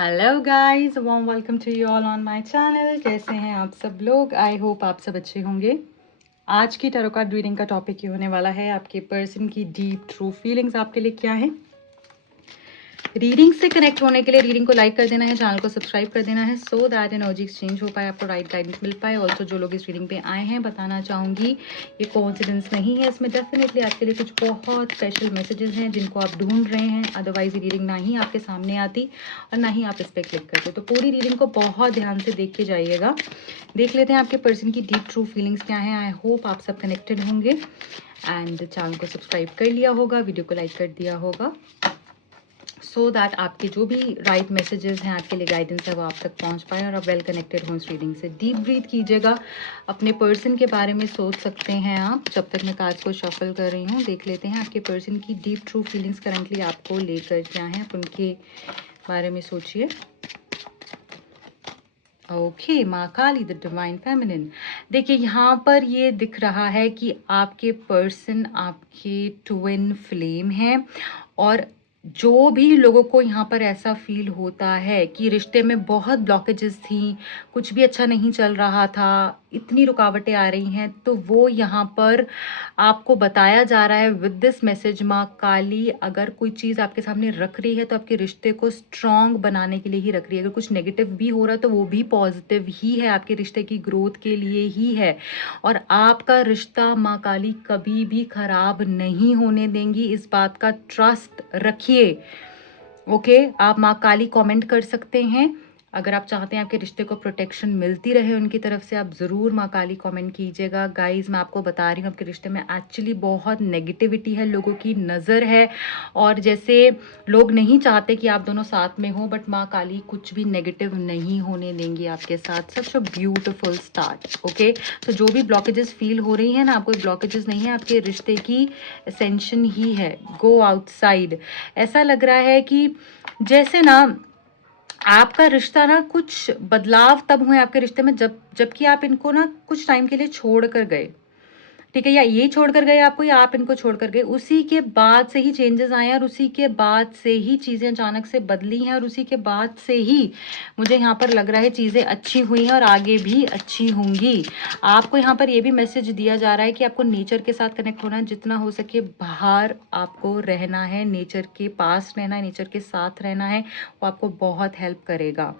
Hello guys, warm welcome to you all on my channel. कैसे हैं आप सब लोग? आई होप आप सब अच्छे होंगे। आज की टैरो कार्ड रीडिंग का टॉपिक ये होने वाला है, आपके पर्सन की डीप ट्रू फीलिंग्स आपके लिए क्या है। रीडिंग से कनेक्ट होने के लिए रीडिंग को लाइक कर देना है, चैनल को सब्सक्राइब कर देना है, सो दैट एनर्जी एक्सचेंज हो पाए, आपको राइट गाइडेंस मिल पाए। ऑल्सो जो लोग इस रीडिंग पे आए हैं, बताना चाहूँगी ये कोइंसिडेंस नहीं है, इसमें डेफिनेटली आपके लिए कुछ बहुत स्पेशल मैसेजेस हैं जिनको आप ढूंढ रहे हैं। अदरवाइज ये रीडिंग ना ही आपके सामने आती और ना ही आप इस पर क्लिक करते। तो पूरी रीडिंग को बहुत ध्यान से देख के जाइएगा। देख लेते हैं आपके पर्सन की डीप ट्रू फीलिंग्स क्या हैं। आई होप आप सब कनेक्टेड होंगे एंड चैनल को सब्सक्राइब कर लिया होगा, वीडियो को लाइक कर दिया होगा, सो दैट आपके जो भी राइट मैसेजेस हैं, आपके लिए गाइडेंस है, वो आप तक पहुंच पाए और आप वेल कनेक्टेड हो इस रीडिंग से। डीप ब्रीथ कीजिएगा, अपने पर्सन के बारे में सोच सकते हैं आप। जब तक मैं कार्ड्स को शफल कर रही हूँ, देख लेते हैं आपके पर्सन की डीप ट्रू फीलिंग्स करंटली आपको लेकर क्या है। आप उनके बारे में सोचिए। ओके, माँ काली द डिवाइन फेमिनिन। देखिए यहाँ पर ये दिख रहा है कि आपके पर्सन आपके ट्विन फ्लेम हैं और जो भी लोगों को यहाँ पर ऐसा फील होता है कि रिश्ते में बहुत ब्लॉकेजेस थी, कुछ भी अच्छा नहीं चल रहा था, इतनी रुकावटें आ रही हैं, तो वो यहाँ पर आपको बताया जा रहा है विद दिस मैसेज, माँ काली अगर कोई चीज़ आपके सामने रख रही है तो आपके रिश्ते को स्ट्रांग बनाने के लिए ही रख रही है। अगर कुछ नेगेटिव भी हो रहा है तो वो भी पॉजिटिव ही है, आपके रिश्ते की ग्रोथ के लिए ही है। और आपका रिश्ता माँ काली कभी भी खराब नहीं होने देंगी, इस बात का ट्रस्ट रखिए। ओके, आप माँ काली कमेंट कर सकते हैं। अगर आप चाहते हैं आपके रिश्ते को प्रोटेक्शन मिलती रहे उनकी तरफ से, आप ज़रूर माँ काली कमेंट कीजिएगा। गाइज, मैं आपको बता रही हूँ आपके रिश्ते में एक्चुअली बहुत नेगेटिविटी है, लोगों की नज़र है और जैसे लोग नहीं चाहते कि आप दोनों साथ में हो, बट माँ काली कुछ भी नेगेटिव नहीं होने देंगी आपके साथ। सच अ ब्यूटिफुल स्टार्ट। ओके, तो जो भी ब्लॉकेजेस फील हो रही है ना, आपको ब्लॉकेजेस नहीं है, आपके रिश्ते की एसेंशन ही है। Go outside. ऐसा लग रहा है कि जैसे ना आपका रिश्ता ना कुछ बदलाव तब हुए आपके रिश्ते में जबकि आप इनको ना कुछ टाइम के लिए छोड़ कर गए, ठीक है, या ये छोड़कर गए आपको या आप इनको छोड़कर गए, उसी के बाद से ही चेंजेस आए हैं और उसी के बाद से ही चीज़ें अचानक से बदली हैं और उसी के बाद से ही मुझे यहाँ पर लग रहा है चीज़ें अच्छी हुई हैं और आगे भी अच्छी होंगी। आपको यहाँ पर ये भी मैसेज दिया जा रहा है कि आपको नेचर के साथ कनेक्ट होना है, जितना हो सके बाहर आपको रहना है, नेचर के पास रहना है, नेचर के साथ रहना है, वो आपको बहुत हेल्प करेगा।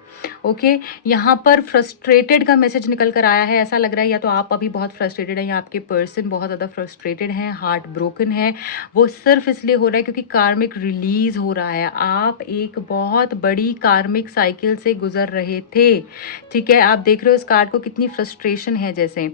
ओके, यहाँ पर फ्रस्ट्रेटेड का मैसेज निकल कर आया है। ऐसा लग रहा है या तो आप अभी बहुत फ्रस्ट्रेटेड हैं या आपके पर्सन बहुत ज़्यादा फ्रस्ट्रेटेड हैं, हार्ट ब्रोकन है। वो सिर्फ इसलिए हो रहा है क्योंकि कार्मिक रिलीज हो रहा है। आप एक बहुत बड़ी कार्मिक साइकिल से गुजर रहे थे, ठीक है। आप देख रहे हो इस कार्ड को, कितनी फ्रस्ट्रेशन है जैसे।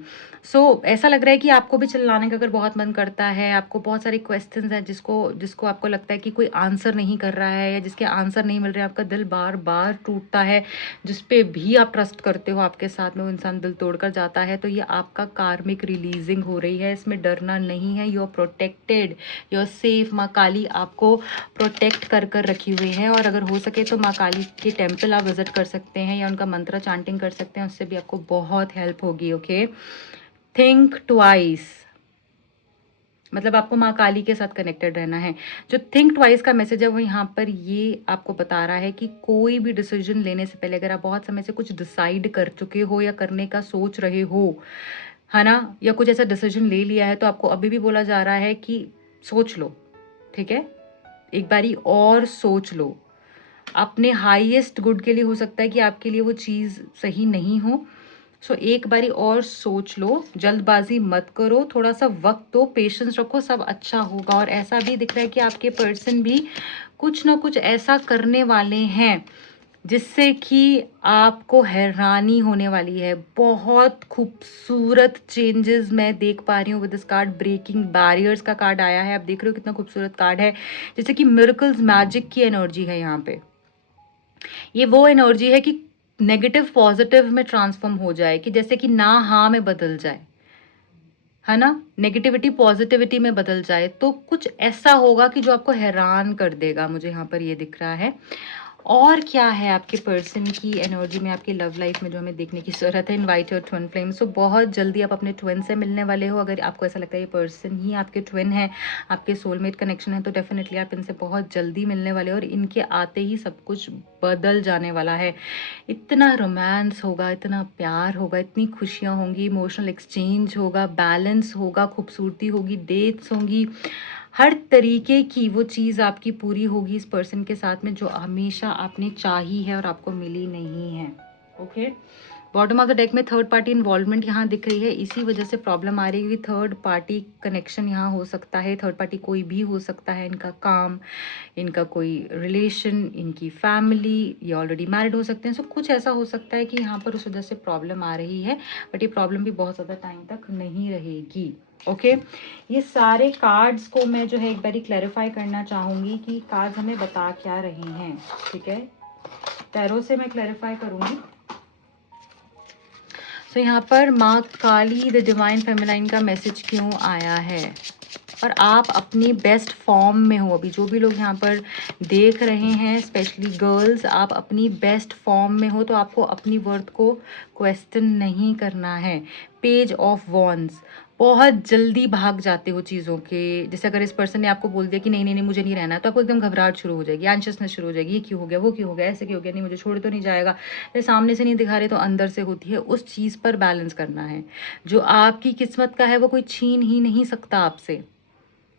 ऐसा लग रहा है कि आपको भी चिल्लाने का अगर बहुत मन करता है, आपको बहुत सारे क्वेश्चंस हैं जिसको आपको लगता है कि कोई आंसर नहीं कर रहा है या जिसके आंसर नहीं मिल रहे हैं, आपका दिल बार बार टूटता है। जिस पे भी आप ट्रस्ट करते हो आपके साथ में वो इंसान दिल तोड़कर जाता है, तो ये आपका कार्मिक रिलीजिंग हो रही है। इसमें डरना नहीं है, you are protected, you are safe. माँ काली आपको प्रोटेक्ट कर रखी हुई है और अगर हो सके तो माँ काली के टेम्पल आप विजिट कर सकते हैं या उनका मंत्र चांटिंग कर सकते हैं, उससे भी आपको बहुत हेल्प होगी। ओके, थिंक ट्वाइस, मतलब आपको माँ काली के साथ कनेक्टेड रहना है। जो थिंक ट्वाइस का मैसेज है वो यहाँ पर ये आपको बता रहा है कि कोई भी डिसीजन लेने से पहले, अगर आप बहुत समय से कुछ डिसाइड कर चुके हो या करने का सोच रहे हो, है ना, या कुछ ऐसा डिसीजन ले लिया है, तो आपको अभी भी बोला जा रहा है कि सोच लो, ठीक है, एक बारी और सोच लो। अपने हाईएस्ट गुड के लिए हो सकता है कि आपके लिए वो चीज़ सही नहीं हो। एक बारी और सोच लो, जल्दबाजी मत करो, थोड़ा सा वक्त दो, पेशेंस रखो, सब अच्छा होगा। और ऐसा भी दिख रहा है कि आपके पर्सन भी कुछ ना कुछ ऐसा करने वाले हैं जिससे कि आपको हैरानी होने वाली है। बहुत खूबसूरत चेंजेस मैं देख पा रही हूँ with this card. Breaking barriers का कार्ड आया है, आप देख रहे हो कितना खूबसूरत कार्ड है, जैसे कि मिरेकल्स, मैजिक की एनर्जी है यहाँ पे। ये वो एनर्जी है कि नेगेटिव पॉजिटिव में ट्रांसफॉर्म हो जाए, कि जैसे कि ना हाँ में बदल जाए, है ना, नेगेटिविटी पॉजिटिविटी में बदल जाए, तो कुछ ऐसा होगा कि जो आपको हैरान कर देगा, मुझे यहाँ पर ये दिख रहा है। और क्या है आपके पर्सन की एनर्जी में, आपकी लव लाइफ में जो हमें देखने की ज़रूरत है। Invite your twin flame. So बहुत जल्दी आप अपने ट्विन से मिलने वाले हो। अगर आपको ऐसा लगता है ये पर्सन ही आपके ट्विन है, आपके सोलमेट कनेक्शन है, तो डेफिनेटली आप इनसे बहुत जल्दी मिलने वाले हो और इनके आते ही सब कुछ बदल जाने वाला है। इतना रोमांस होगा, इतना प्यार होगा, इतनी खुशियाँ होंगी, इमोशनल एक्सचेंज होगा, बैलेंस होगा, खूबसूरती होगी, डेट्स होंगी, हर तरीके की वो चीज़ आपकी पूरी होगी इस पर्सन के साथ में जो हमेशा आपने चाही है और आपको मिली नहीं है। Okay, bottom of the deck में थर्ड पार्टी इन्वॉल्वमेंट यहाँ दिख रही है। इसी वजह से प्रॉब्लम आ रही है कि थर्ड पार्टी कनेक्शन यहाँ हो सकता है। थर्ड पार्टी कोई भी हो सकता है, इनका काम, इनका कोई रिलेशन, इनकी फैमिली, ये ऑलरेडी मैरिड हो सकते हैं। सो कुछ ऐसा हो सकता है कि यहाँ पर उस वजह से प्रॉब्लम आ रही है, बट ये प्रॉब्लम भी बहुत ज़्यादा टाइम तक नहीं रहेगी। ओके, ये सारे कार्ड्स को मैं जो है एक बारी क्लैरिफाई करना चाहूँगी कि कार्ड्स हमें बता क्या रहे हैं। ठीक है, टैरो से मैं क्लैरिफाई करूँगी। तो यहाँ पर माँ काली द डिवाइन फेमिनाइन का मैसेज क्यों आया है, और आप अपनी बेस्ट फॉर्म में हो अभी। जो भी लोग यहाँ पर देख रहे हैं, स्पेशली गर्ल्स, आप अपनी बेस्ट फॉर्म में हो, तो आपको अपनी वर्थ को क्वेश्चन नहीं करना है। पेज ऑफ वॉन्ड्स, बहुत जल्दी भाग जाते हो चीज़ों के। जैसे अगर इस पर्सन ने आपको बोल दिया कि नहीं नहीं नहीं मुझे नहीं रहना है, तो आपको एकदम घबराहट शुरू हो जाएगी, एंशियसनेस शुरू हो जाएगी, ये क्यों हो गया, वो क्यों हो गया, ऐसे क्यों हो गया, नहीं मुझे छोड़ तो नहीं जाएगा। ये सामने से नहीं दिखा रहे तो अंदर से होती है। उस चीज़ पर बैलेंस करना है। जो आपकी किस्मत का है वो कोई छीन ही नहीं सकता आपसे।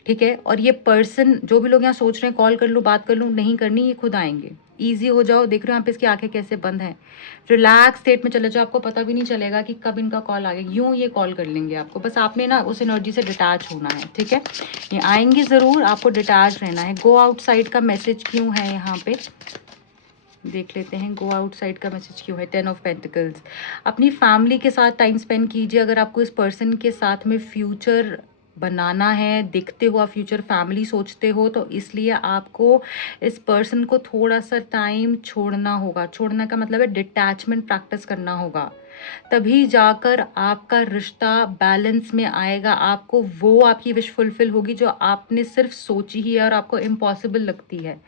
ठीक है, और ये पर्सन, जो भी लोग यहाँ सोच रहे हैं कॉल कर लूँ, बात कर लूँ, नहीं करनी, ये खुद आएंगे। ईजी हो जाओ। देख रहे हो यहाँ पे इसकी आंखें कैसे बंद हैं। रिलैक्स स्टेट में चले जाओ, आपको पता भी नहीं चलेगा कि कब इनका कॉल आ गया, यूँ ये कॉल कर लेंगे आपको। बस आपने ना उस एनर्जी से डिटैच होना है। ठीक है, ये आएंगे ज़रूर, आपको डिटैच रहना है। गो आउटसाइड का मैसेज क्यों है यहाँ पे, देख लेते हैं। गो आउटसाइड का मैसेज क्यों है। 10 ऑफ पेंटिकल्स, अपनी फैमिली के साथ टाइम स्पेंड कीजिए। अगर आपको इस पर्सन के साथ में फ्यूचर बनाना है, देखते हो आप फ्यूचर फैमिली सोचते हो, तो इसलिए आपको इस पर्सन को थोड़ा सा टाइम छोड़ना होगा। छोड़ना का मतलब है डिटैचमेंट प्रैक्टिस करना होगा, तभी जाकर आपका रिश्ता बैलेंस में आएगा। आपको वो आपकी विश फुलफिल होगी जो आपने सिर्फ सोची ही है और आपको इम्पॉसिबल लगती है।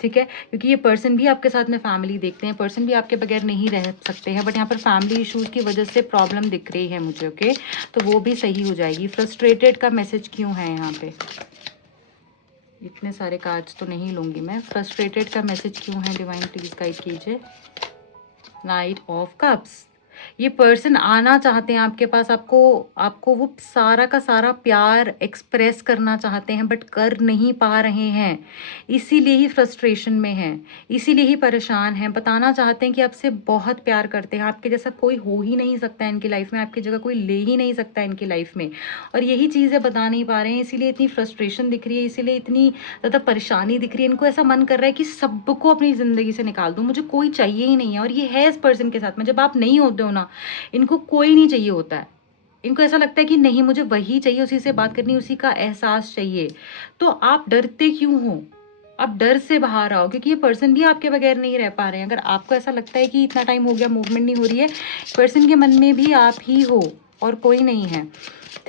ठीक है, क्योंकि ये पर्सन भी आपके साथ में फैमिली देखते हैं, पर्सन भी आपके बगैर नहीं रह सकते हैं, बट यहाँ पर फैमिली इश्यूज की वजह से प्रॉब्लम दिख रही है मुझे। ओके, तो वो भी सही हो जाएगी। फ्रस्ट्रेटेड का मैसेज क्यों है यहाँ पे, इतने सारे कार्ड्स तो नहीं लूंगी मैं। फ्रस्ट्रेटेड का मैसेज क्यों है, डिवाइन प्लीज गाइड कीजिए। नाइट ऑफ कप्स, ये पर्सन आना चाहते हैं आपके पास, आपको आपको वो सारा का सारा प्यार एक्सप्रेस करना चाहते हैं, बट कर नहीं पा रहे हैं, इसीलिए ही फ्रस्ट्रेशन में हैं, इसीलिए ही परेशान हैं। बताना चाहते हैं कि आपसे बहुत प्यार करते हैं, आपके जैसा कोई हो ही नहीं सकता है इनकी लाइफ में, आपकी जगह कोई ले ही नहीं सकता है इनकी लाइफ में, और यही चीज़ें बता नहीं पा रहे हैं, इसीलिए इतनी फ्रस्ट्रेशन दिख रही है, इसीलिए इतनी ज़्यादा परेशानी दिख रही है। इनको ऐसा मन कर रहा है कि सबको अपनी ज़िंदगी से निकाल दूँ, मुझे कोई चाहिए ही नहीं है। और ये है इस पर्सन के साथ में, जब आप नहीं होते हो ना, इनको कोई नहीं चाहिए होता है। इनको ऐसा लगता है कि नहीं मुझे वही चाहिए, उसी से बात करनी, उसी का एहसास चाहिए। तो आप डरते क्यों हो, आप डर से बाहर आओ, क्योंकि ये पर्सन भी आपके बगैर नहीं रह पा रहे हैं। अगर आपको ऐसा लगता है कि इतना टाइम हो गया मूवमेंट नहीं हो रही है, पर्सन के मन में भी आप ही हो और कोई नहीं है।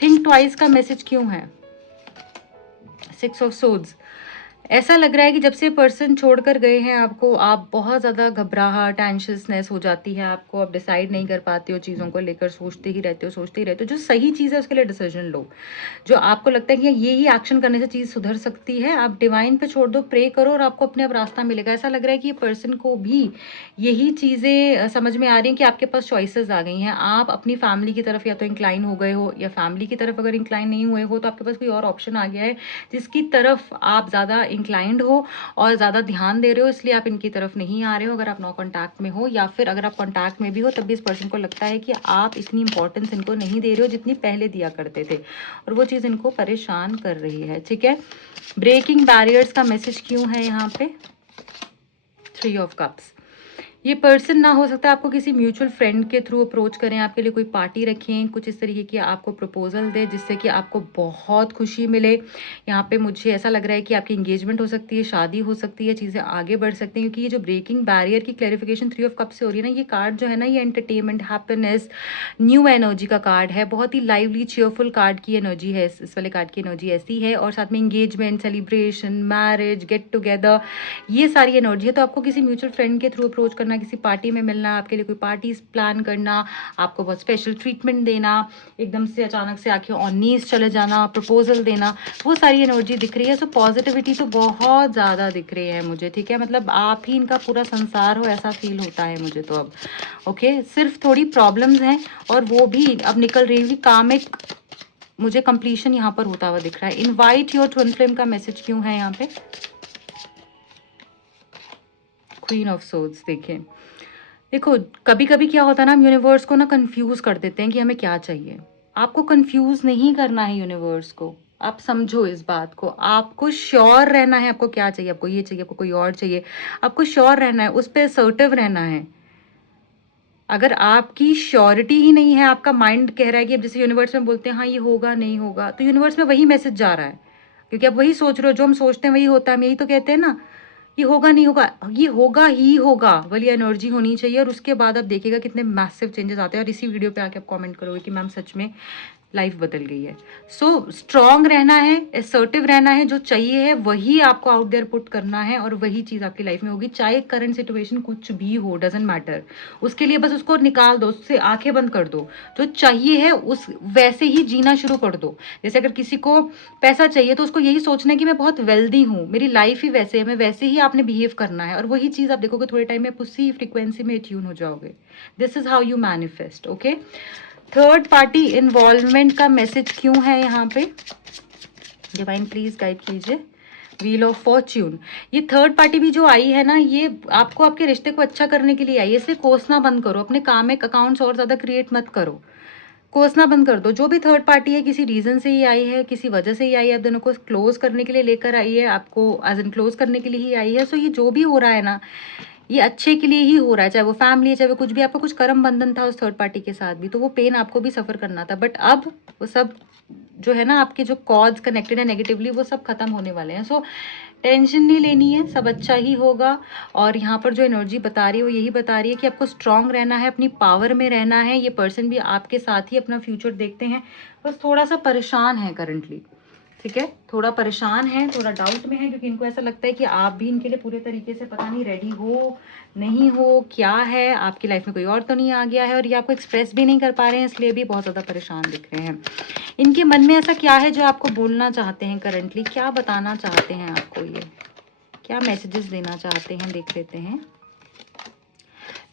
थिंक ट्वाइस का मैसेज क्यों है। 6 ऑफ सोड्स, ऐसा लग रहा है कि जब से पर्सन छोड़कर गए हैं आपको, आप बहुत ज़्यादा घबराहट, एंशियसनेस हो जाती है आपको, आप डिसाइड नहीं कर पाते हो चीज़ों को लेकर, सोचते ही रहते हो, सोचते ही रहते हो। जो सही चीज़ है उसके लिए डिसीजन लो। जो आपको लगता है कि ये ही एक्शन करने से चीज़ सुधर सकती है, आप डिवाइन पे छोड़ दो, प्रे करो और आपको अपने आप रास्ता मिलेगा। ऐसा लग रहा है कि ये पर्सन को भी यही चीज़ें समझ में आ रही हैं कि आपके पास चॉइसेस आ गई हैं। आप अपनी फैमिली की तरफ या तो इंक्लाइन हो गए हो, या फैमिली की तरफ अगर इंक्लाइन नहीं हुए हो तो आपके पास कोई और ऑप्शन आ गया है जिसकी तरफ आप ज़्यादा इंक्लाइंड हो और ज़्यादा ध्यान दे रहे हो, इसलिए आप इनकी तरफ नहीं आ रहे हो। अगर आप नो कॉन्टैक्ट में हो, या फिर अगर आप कॉन्टैक्ट में भी हो, तब भी इस पर्सन को लगता है कि आप इतनी इंपॉर्टेंस इनको नहीं दे रहे हो जितनी पहले दिया करते थे, और वो चीज़ इनको परेशान कर रही है। ठीक है, ब्रेकिंग बैरियर्स का मैसेज क्यों है यहाँ पे। 3 ऑफ कप्स, ये पर्सन ना हो सकता है आपको किसी म्यूचुअल फ्रेंड के थ्रू अप्रोच करें, आपके लिए कोई पार्टी रखें, कुछ इस तरीके की आपको प्रपोजल दे जिससे कि आपको बहुत खुशी मिले। यहाँ पे मुझे ऐसा लग रहा है कि आपकी एंगेजमेंट हो सकती है, शादी हो सकती है, चीज़ें आगे बढ़ सकती हैं, क्योंकि ये जो ब्रेकिंग बैरियर की क्लैरिफिकेशन 3 ऑफ कप से हो रही है ना, ये कार्ड जो है ना, ये एंटरटेनमेंट, हैप्पीनेस, न्यू एनर्जी का कार्ड है। बहुत ही लाइवली चीयरफुल कार्ड की एनर्जी है, इस वाले कार्ड की एनर्जी ऐसी है। और साथ में engagement, celebration, marriage, get together, ये सारी एनर्जी है। तो आपको किसी म्यूचुअल फ्रेंड के थ्रू अप्रोच करना, किसी पार्टी में मिलना, आपके लिए कोई पार्टीज प्लान करना, आपको बहुत स्पेशल ट्रीटमेंट देना, एकदम से अचानक से आंखें ऑन नीज चले जाना, प्रपोजल देना, वो सारी एनर्जी दिख रही है। सो पॉजिटिविटी तो बहुत ज़्यादा दिख रही है मुझे, ठीक है। मतलब आप ही इनका पूरा संसार हो ऐसा फील होता है मुझे तो अब। ओके, सिर्फ थोड़ी प्रॉब्लम्स हैं और वो भी अब निकल रही हुई। कामिक मुझे कंप्लीशन यहाँ पर होता हुआ दिख रहा है। इनवाइट योर ट्विन फ्लेम का मैसेज क्यों है यहाँ पे? Queen of swords. देखिए, देखो कभी कभी क्या होता है ना, हम यूनिवर्स को ना कंफ्यूज कर देते हैं कि हमें क्या चाहिए। आपको कंफ्यूज नहीं करना है यूनिवर्स को, आप समझो इस बात को। आपको श्योर रहना है आपको क्या चाहिए, आपको ये चाहिए, आपको कोई और चाहिए, आपको श्योर रहना है, उस पर असर्टिव रहना है। अगर आपकी श्योरिटी ही नहीं है, आपका माइंड कह रहा है कि अब जैसे यूनिवर्स में बोलते हैं हाँ ये होगा नहीं होगा, तो यूनिवर्स में वही मैसेज जा रहा है, क्योंकि आप वही सोच रहे हो, जो हम सोचते हैं वही होता है। हम यही तो कहते हैं ना, ये होगा नहीं होगा, ये होगा ही होगा वाली एनर्जी होनी चाहिए। और उसके बाद आप देखिएगा कितने मैसिव चेंजेस आते हैं। और इसी वीडियो पे आके आप कमेंट करोगे कि मैम सच में लाइफ बदल गई है। सो स्ट्रांग रहना है, असर्टिव रहना है, जो चाहिए है वही आपको आउट देयर पुट करना है और वही चीज़ आपकी लाइफ में होगी, चाहे करंट सिचुएशन कुछ भी हो, डजेंट मैटर। उसके लिए बस उसको निकाल दो, उससे आंखें बंद कर दो, जो चाहिए है उस वैसे ही जीना शुरू कर दो। जैसे अगर किसी को पैसा चाहिए तो उसको यही सोचना है कि मैं बहुत वेल्दी हूँ, मेरी लाइफ ही वैसे है, मैं वैसे ही आपने बिहेव करना है, और वही चीज़ आप देखोगे थोड़े टाइम में आप उसी फ्रीक्वेंसी में ट्यून हो जाओगे। This is how you manifest. Okay, third party involvement का मैसेज क्यों है यहाँ पे? डिवाइन प्लीज गाइड कीजिए। Wheel of Fortune. ये थर्ड पार्टी भी जो आई है ना, ये आपको आपके रिश्ते को अच्छा करने के लिए आई है। इसे कोसना बंद करो, अपने कामिक अकाउंट्स और ज्यादा क्रिएट मत करो, कोसना बंद कर दो। जो भी थर्ड पार्टी है किसी रीजन से ही आई है, किसी वजह से ही आई है, आप दोनों को क्लोज करने के लिए लेकर आई है, आपको एज इन क्लोज करने के लिए ही आई है। सो ये जो भी हो रहा है ना, ये अच्छे के लिए ही हो रहा है, चाहे वो फैमिली है, चाहे वो कुछ भी। आपका कुछ कर्म बंधन था उस थर्ड पार्टी के साथ भी, तो वो पेन आपको भी सफर करना था। बट अब वो सब जो है ना, आपके जो कॉज कनेक्टेड है नेगेटिवली, वो सब खत्म होने वाले हैं। सो टेंशन नहीं लेनी है, सब अच्छा ही होगा। और यहाँ पर जो एनर्जी बता रही है वो यही बता रही है कि आपको स्ट्रांग रहना है, अपनी पावर में रहना है। ये पर्सन भी आपके साथ ही अपना फ्यूचर देखते हैं, बस थोड़ा सा परेशान है करंटली, ठीक है। थोड़ा परेशान है, थोड़ा डाउट में है, क्योंकि इनको ऐसा लगता है कि आप भी इनके लिए पूरे तरीके से पता नहीं रेडी हो नहीं हो, क्या है आपकी लाइफ में कोई और तो नहीं आ गया है, और ये आपको एक्सप्रेस भी नहीं कर पा रहे हैं, इसलिए भी बहुत ज़्यादा परेशान दिख रहे हैं। इनके मन में ऐसा क्या है जो आपको बोलना चाहते हैं करंटली, क्या बताना चाहते हैं आपको, ये क्या मैसेजेस देना चाहते हैं, देख लेते हैं।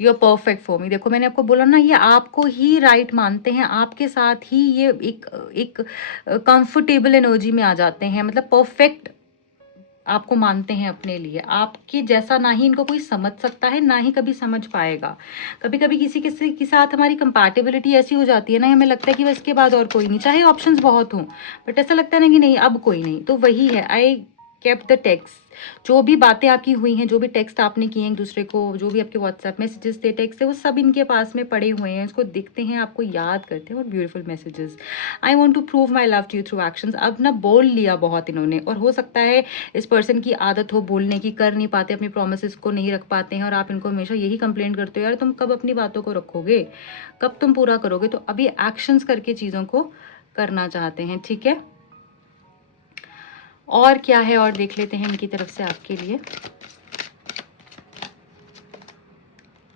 You are perfect for me. देखो मैंने आपको बोला ना, ये आपको ही राइट मानते हैं, आपके साथ ही ये एक कंफर्टेबल एनर्जी में आ जाते हैं, मतलब परफेक्ट आपको मानते हैं अपने लिए। आपके जैसा ना ही इनको कोई समझ सकता है, ना ही कभी समझ पाएगा। कभी कभी किसी के साथ हमारी कंपैटिबिलिटी ऐसी हो जाती है ना, हमें लगता है कि बस इसके बाद और कोई नहीं, चाहे ऑप्शंस बहुत हों, बट ऐसा लगता है ना कि नहीं अब कोई नहीं। तो वही है, आई केप्ट द टेक्स्ट। जो भी बातें आपकी हुई हैं, जो भी टेक्स्ट आपने किए हैं एक दूसरे को, जो भी आपके व्हाट्सएप मैसेजेस थे, टेक्स्ट थे, वो सब इनके पास में पड़े हुए हैं, उसको दिखते हैं, आपको याद करते हैं। और beautiful messages, I want to prove my love to you through actions. अब ना बोल लिया बहुत इन्होंने, और हो सकता है इस पर्सन की आदत हो बोलने की, कर नहीं पाते, अपनी प्रोमिसेस को नहीं रख पाते हैं, और आप इनको हमेशा यही कंप्लेंट करते हो, यार तुम कब अपनी बातों को रखोगे, कब तुम पूरा करोगे। तो अभी एक्शंस करके चीज़ों को करना चाहते हैं, ठीक है। और क्या है और देख लेते हैं इनकी तरफ से आपके लिए।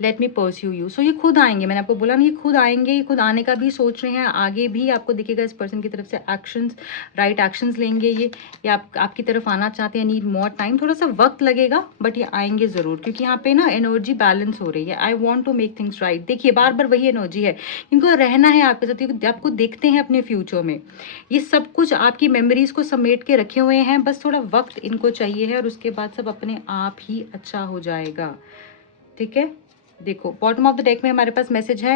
Let me pursue you. So ये खुद आएंगे, मैंने आपको बोला ना, ये खुद आएंगे, ये खुद आने का भी सोच रहे हैं। आगे भी आपको दिखेगा इस पर्सन की तरफ से एक्शंस, राइट एक्शंस लेंगे ये आपकी तरफ आना चाहते हैं। नीड मोर टाइम, थोड़ा सा वक्त लगेगा, बट ये आएंगे ज़रूर, क्योंकि यहाँ पे ना एनर्जी बैलेंस हो रही है। I want to make things right. देखिए बार बार वही एनर्जी है, इनको रहना है आपके साथ, आपको देखते हैं अपने फ्यूचर में। ये सब कुछ आपकी मेमोरीज को समेट के रखे हुए हैं, बस थोड़ा वक्त इनको चाहिए है, और उसके बाद सब अपने आप ही अच्छा हो जाएगा, ठीक है। देखो बॉटम ऑफ द डेक में हमारे पास मैसेज है,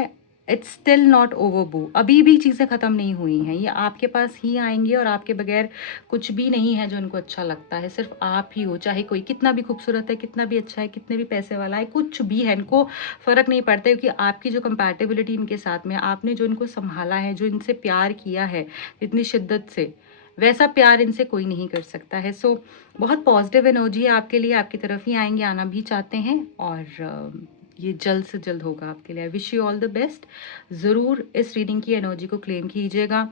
इट्स स्टिल नॉट ओवर बू, अभी भी चीज़ें ख़त्म नहीं हुई हैं। ये आपके पास ही आएंगे और आपके बगैर कुछ भी नहीं है जो इनको अच्छा लगता है। सिर्फ आप ही हो, चाहे कोई कितना भी खूबसूरत है, कितना भी अच्छा है, कितने भी पैसे वाला है, कुछ भी है, इनको फ़र्क नहीं पड़ता, क्योंकि आपकी जो कंपैटिबिलिटी इनके साथ में, आपने जो इनको संभाला है, जो इनसे प्यार किया है इतनी शिद्दत से, वैसा प्यार इनसे कोई नहीं कर सकता है। सो बहुत पॉजिटिव एनर्जी है आपके लिए, आपकी तरफ ही आएंगे, आना भी चाहते हैं, और ये जल्द से जल्द होगा आपके लिए। I wish you all the best. ज़रूर इस रीडिंग की एनर्जी को क्लेम कीजिएगा।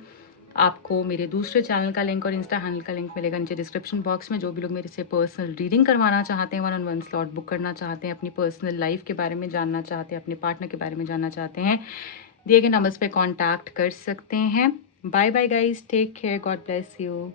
आपको मेरे दूसरे चैनल का लिंक और इंस्टा हैंडल का लिंक मिलेगा नीचे डिस्क्रिप्शन बॉक्स में। जो भी लोग मेरे से पर्सनल रीडिंग करवाना चाहते हैं, 1-on-1 स्लॉट बुक करना चाहते हैं, अपनी पर्सनल लाइफ के बारे में जानना चाहते हैं, अपने पार्टनर के बारे में जानना चाहते हैं, दिए गए नंबर्स पे कांटेक्ट कर सकते हैं। Bye bye guys, take care, God bless you.